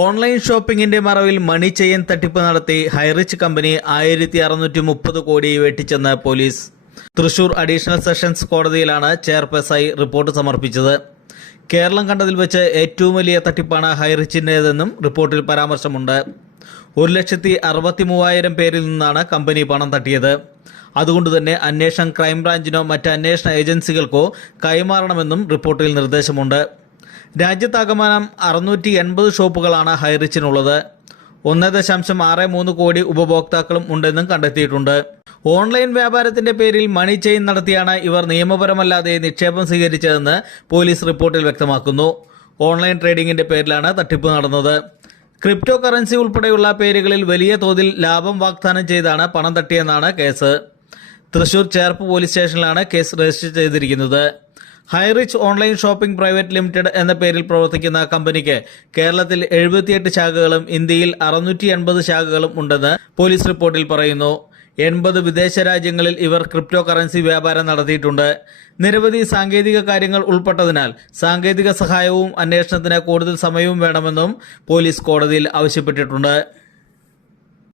Online ഷോപ്പിംഗിന്റെ മറവിൽ മണി chain തട്ടിപ്പ് നടത്തി ഹൈറിച്ച് കമ്പനി ആയിരത്തി അറുന്നൂറ്റി മുപ്പത് കോടി വെട്ടിച്ചെന്ന് പോലീസ്. തൃശൂർ അഡീഷണൽ സെഷൻസ് കോടതിയിലാണ് ചെയർപേഴ്സായി റിപ്പോർട്ട് സമർപ്പിച്ചത്. കേരളം കണ്ടതിൽ വെച്ച് ഏറ്റവും വലിയ തട്ടിപ്പാണ് ഹൈറിച്ചിന്റേതെന്നും റിപ്പോർട്ടിൽ പരാമർശമുണ്ട്. ഒരു ലക്ഷത്തി അറുപത്തി മൂവായിരം പേരിൽ നിന്നാണ് കമ്പനി പണം തട്ടിയത്. അതുകൊണ്ട് തന്നെ അന്വേഷണം ക്രൈംബ്രാഞ്ചിനോ മറ്റ് അന്വേഷണ ഏജൻസികൾക്കോ കൈമാറണമെന്നും റിപ്പോർട്ടിൽ നിർദ്ദേശമുണ്ട്. രാജ്യത്താകമാനം അറുന്നൂറ്റി എൺപത് ഷോപ്പുകളാണ് ഹൈറിച്ചിനുള്ളത്. ഒന്ന് ദശാംശം ആറ് മൂന്ന് കോടി ഉപഭോക്താക്കളും ഉണ്ടെന്നും കണ്ടെത്തിയിട്ടുണ്ട്. ഓൺലൈൻ വ്യാപാരത്തിന്റെ പേരിൽ മണി ചെയിൻ നടത്തിയാണ് ഇവർ നിയമപരമല്ലാതെ നിക്ഷേപം സ്വീകരിച്ചതെന്ന് പോലീസ് റിപ്പോർട്ടിൽ വ്യക്തമാക്കുന്നു. ഓൺലൈൻ ട്രേഡിംഗിന്റെ പേരിലാണ് തട്ടിപ്പ് നടന്നത്. ക്രിപ്റ്റോ കറൻസി ഉൾപ്പെടെയുള്ള പേരുകളിൽ വലിയ തോതിൽ ലാഭം വാഗ്ദാനം ചെയ്താണ് പണം തട്ടിയെന്നാണ് കേസ്. തൃശൂർ ചേർപ്പ് പോലീസ് സ്റ്റേഷനിലാണ് കേസ് രജിസ്റ്റർ ചെയ്തിരിക്കുന്നത്. Highrich online shopping private limited എന്ന പേരിൽ പ്രവർത്തിക്കുന്ന കമ്പനിക്ക് കേരളത്തിൽ എഴുപത്തിയെട്ട് ശാഖകളും ഇന്ത്യയിൽ അറുന്നൂറ്റി എൺപത് ശാഖകളും ഉണ്ടെന്ന് പോലീസ് റിപ്പോർട്ടിൽ പറയുന്നു. എൺപത് വിദേശ രാജ്യങ്ങളിൽ ഇവർ ക്രിപ്റ്റോ കറൻസി വ്യാപാരം നടത്തിയിട്ടുണ്ട്. നിരവധി സാങ്കേതിക കാര്യങ്ങൾ ഉൾപ്പെട്ടതിനാൽ സാങ്കേതിക സഹായവും അന്വേഷണത്തിന് കൂടുതൽ സമയവും വേണമെന്നും പോലീസ് കോടതിയിൽ ആവശ്യപ്പെട്ടിട്ടുണ്ട്.